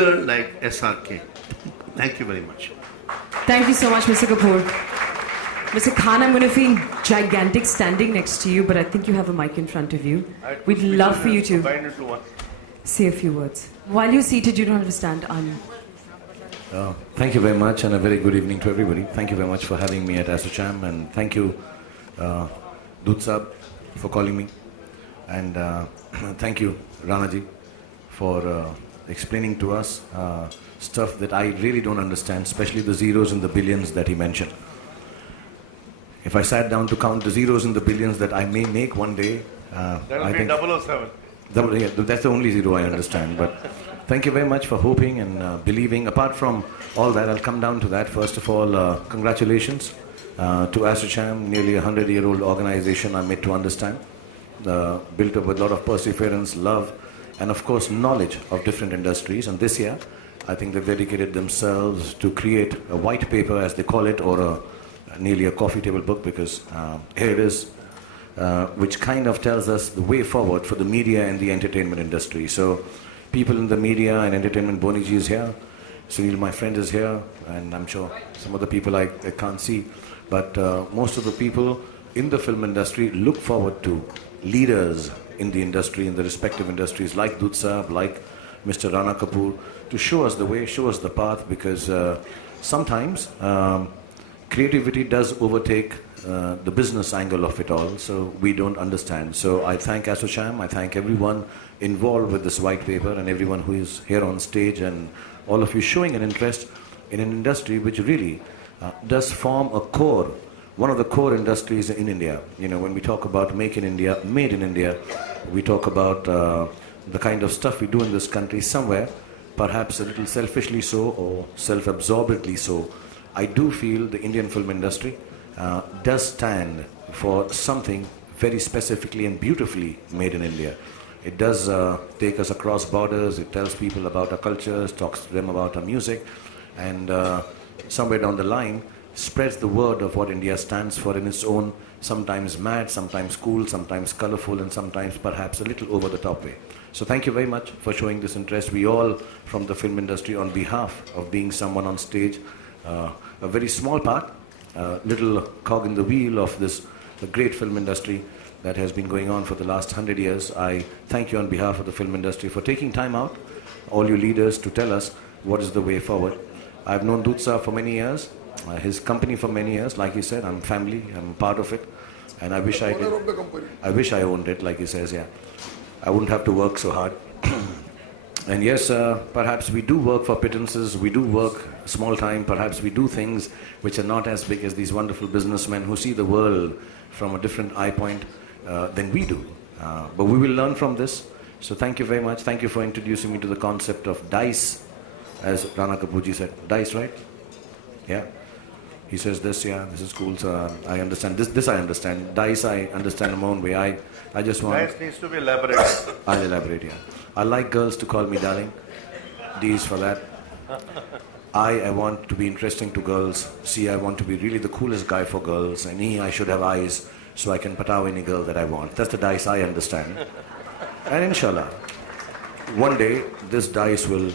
like SRK. Thank you very much. Thank you so much, Mr. Kapoor. Mr. Khan, I'm going to feel gigantic standing next to you, but I think you have a mic in front of you. We'd love for you to say a few words. While you're seated, you don't have to stand. Thank you very much, and a very good evening to everybody. Thank you very much for having me at ASSOCHAM, and thank you, Dud Sahab, for calling me. And thank you, Ranaji, for explaining to us stuff that I really don't understand, especially the zeros and the billions that he mentioned. If I sat down to count the zeros and the billions that I may make one day, that'll be 007. Yeah, that's the only zero I understand. But thank you very much for hoping and believing. Apart from all that, I'll come down to that. First of all, congratulations to ASSOCHAM, nearly a 100-year-old organization, I'm made to understand. Built up with a lot of perseverance, love, and of course knowledge of different industries. And this year, I think they've dedicated themselves to create a white paper, as they call it, or nearly a coffee table book, because here it is, which kind of tells us the way forward for the media and the entertainment industry. So people in the media and entertainment, Boniji is here, Sunil, my friend, is here, and I'm sure some other people I can't see, but most of the people in the film industry look forward to leaders in the industry, in the respective industries, like Dud Sahab, like Mr. Rana Kapoor, to show us the way, show us the path, because sometimes creativity does overtake the business angle of it all, so we don't understand. So I thank ASSOCHAM, I thank everyone involved with this white paper, and everyone who is here on stage, and all of you showing an interest in an industry which really does form a core, one of the core industries in India. You know, when we talk about Make in India, Made in India, we talk about the kind of stuff we do in this country somewhere, perhaps a little selfishly so, or self-absorbedly so. I do feel the Indian film industry does stand for something very specifically and beautifully made in India. It does take us across borders, it tells people about our cultures, talks to them about our music, and somewhere down the line spreads the word of what India stands for in its own, sometimes mad, sometimes cool, sometimes colorful, and sometimes perhaps a little over the top way. So thank you very much for showing this interest. We all from the film industry, on behalf of being someone on stage, a very small part, little cog in the wheel of this great film industry that has been going on for the last 100 years. I thank you on behalf of the film industry for taking time out, all you leaders, to tell us what is the way forward. I've known Dud Sahab for many years, his company for many years. Like he said, I'm family, I'm part of it, and I wish I did. I wish I owned it, like he says, yeah. I wouldn't have to work so hard. And yes, perhaps we do work for pittances, we do work small time, perhaps we do things which are not as big as these wonderful businessmen who see the world from a different eye point than we do. But we will learn from this. So thank you very much. Thank you for introducing me to the concept of dice, as Rana Kapoorji said. Dice, right? Yeah. He says this, yeah, this is cool, so I understand. This I understand. Dice I understand in my own way. I just want... Dice needs to be elaborated. I'll elaborate, yeah. I like girls to call me darling. D is for that. I want to be interesting to girls. C, I want to be really the coolest guy for girls. And E, I should have eyes so I can pataw any girl that I want. That's the dice I understand. And inshallah, one day this dice will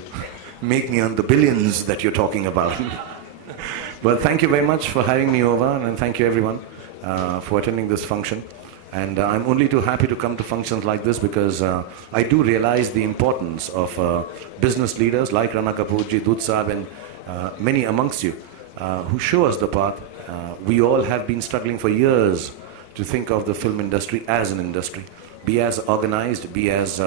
make me earn the billions that you're talking about. Well, thank you very much for having me over, and thank you everyone for attending this function. And I'm only too happy to come to functions like this, because I do realize the importance of business leaders like Rana Kapoorji, Dud Sahab, and many amongst you who show us the path. We all have been struggling for years to think of the film industry as an industry. Be as organized, be as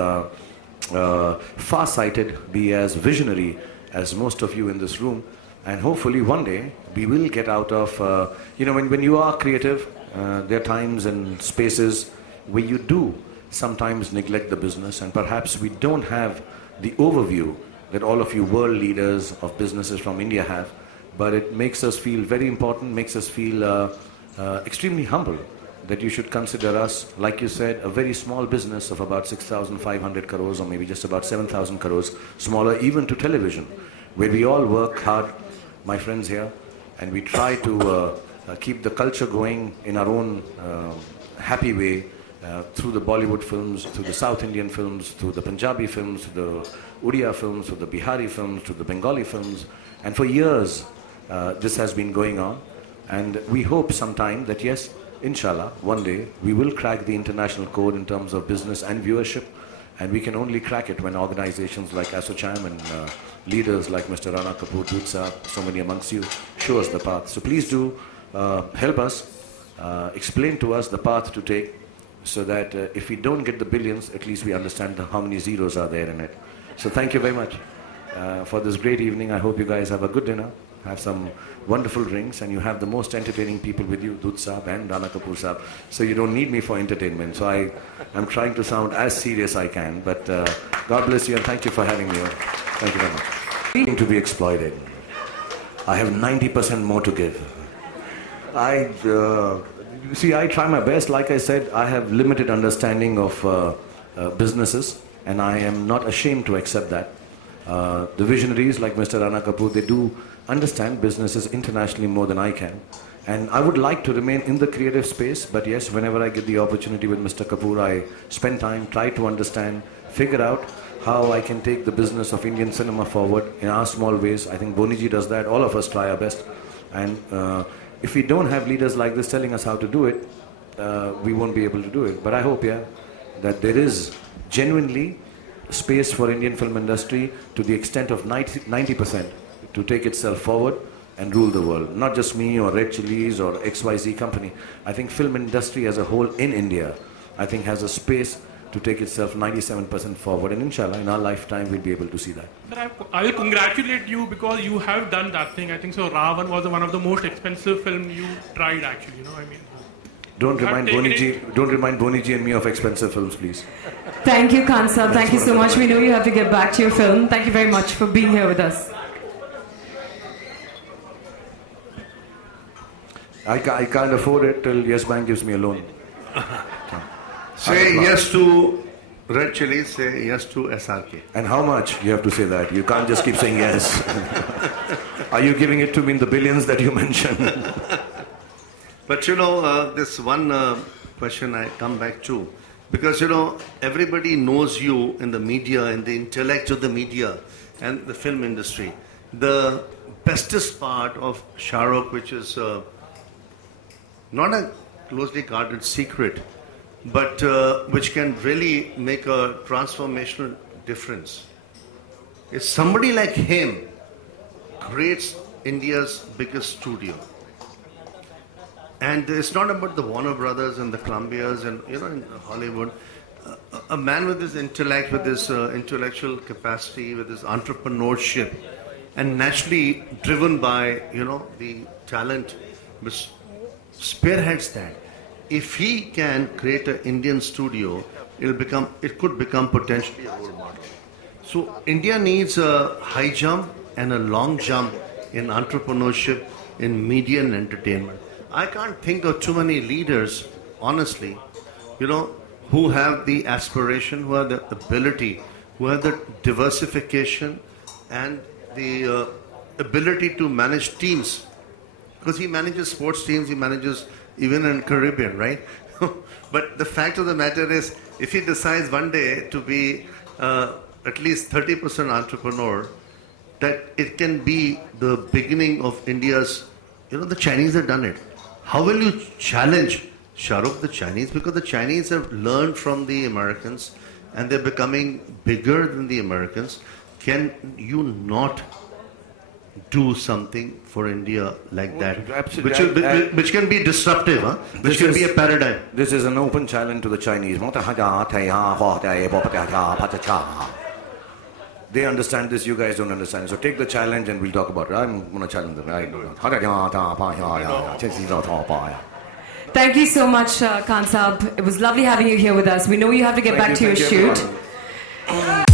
far-sighted, be as visionary as most of you in this room. And hopefully one day we will get out of, you know, when you are creative, there are times and spaces where you do sometimes neglect the business, and perhaps we don't have the overview that all of you world leaders of businesses from India have, but it makes us feel very important, makes us feel extremely humble that you should consider us, like you said, a very small business of about 6,500 crores, or maybe just about 7,000 crores, smaller even to television, where we all work hard, my friends here, and we try to keep the culture going in our own happy way, through the Bollywood films, through the South Indian films, through the Punjabi films, through the Odia films, through the Bihari films, through the Bengali films. And for years, this has been going on. And we hope sometime that, yes, inshallah, one day, we will crack the international code in terms of business and viewership. And we can only crack it when organizations like ASSOCHAM and leaders like Mr. Rana Kapoor, Dutsa, so many amongst you, show us the path. So please do help us, explain to us the path to take, so that if we don't get the billions, at least we understand how many zeros are there in it. So thank you very much for this great evening. I hope you guys have a good dinner, have some wonderful drinks, and you have the most entertaining people with you, Dut Saab and Rana Kapoor Saab. So you don't need me for entertainment. So I'm trying to sound as serious I can. But God bless you and thank you for having me here. Thank you very much. To be exploited. I have 90% more to give. See, I try my best. Like I said, I have limited understanding of businesses, and I am not ashamed to accept that. The visionaries like Mr. Rana Kapoor, they do understand businesses internationally more than I can. And I would like to remain in the creative space, but yes, whenever I get the opportunity with Mr. Kapoor, I spend time, try to understand, figure out how I can take the business of Indian cinema forward in our small ways. I think Boniji does that. All of us try our best. And if we don't have leaders like this telling us how to do it, we won't be able to do it. But I hope, yeah, that there is genuinely space for Indian film industry to the extent of 90% to take itself forward and rule the world. Not just me or Red Chilies or XYZ company. I think film industry as a whole in India, I think has a space to take itself 97% forward, and inshallah in our lifetime we'll be able to see that. Sir, I will congratulate you because you have done that thing. I think so. Ravan was one of the most expensive film you tried actually, you know, I mean. Don't remind Boniji and me of expensive films, please. Thank you, Khan Saab. Thank you so much. We know you have to get back to your film. Thank you very much for being here with us. I can't afford it till Yes Bank gives me a loan. Say yes to Red Chilies, say yes to SRK. And how much? You have to say that. You can't just keep saying yes. Are you giving it to me in the billions that you mentioned? But you know, this one question I come back to, because you know, everybody knows you in the media and the intellect of the media and the film industry. The bestest part of Shahrukh, which is not a closely guarded secret, but which can really make a transformational difference, is somebody like him creates India's biggest studio. And it's not about the Warner Brothers and the Columbias and, you know, in Hollywood. A man with his intellect, with his intellectual capacity, with his entrepreneurship, and naturally driven by, you know, the talent which spearheads that. If he can create an Indian studio, it could become potentially a role model. So India needs a high jump and a long jump in entrepreneurship, in media and entertainment. I can't think of too many leaders, honestly, you know, who have the aspiration, who have the ability, who have the diversification and the ability to manage teams. Because he manages sports teams, he manages even in Caribbean, right? But the fact of the matter is, if he decides one day to be at least 30% entrepreneur, that it can be the beginning of India's, you know, the Chinese have done it. How will you challenge Shahrukh, the Chinese? Because the Chinese have learned from the Americans and they're becoming bigger than the Americans. Can you not do something for India like that? Absolutely. Which can be disruptive, huh? Which can be a paradigm. This is an open challenge to the Chinese. They understand this, you guys don't understand it. So take the challenge and we'll talk about it. I'm going to challenge them. Thank you so much, Khan Saab. It was lovely having you here with us. We know you have to get back to your shoot. Everyone.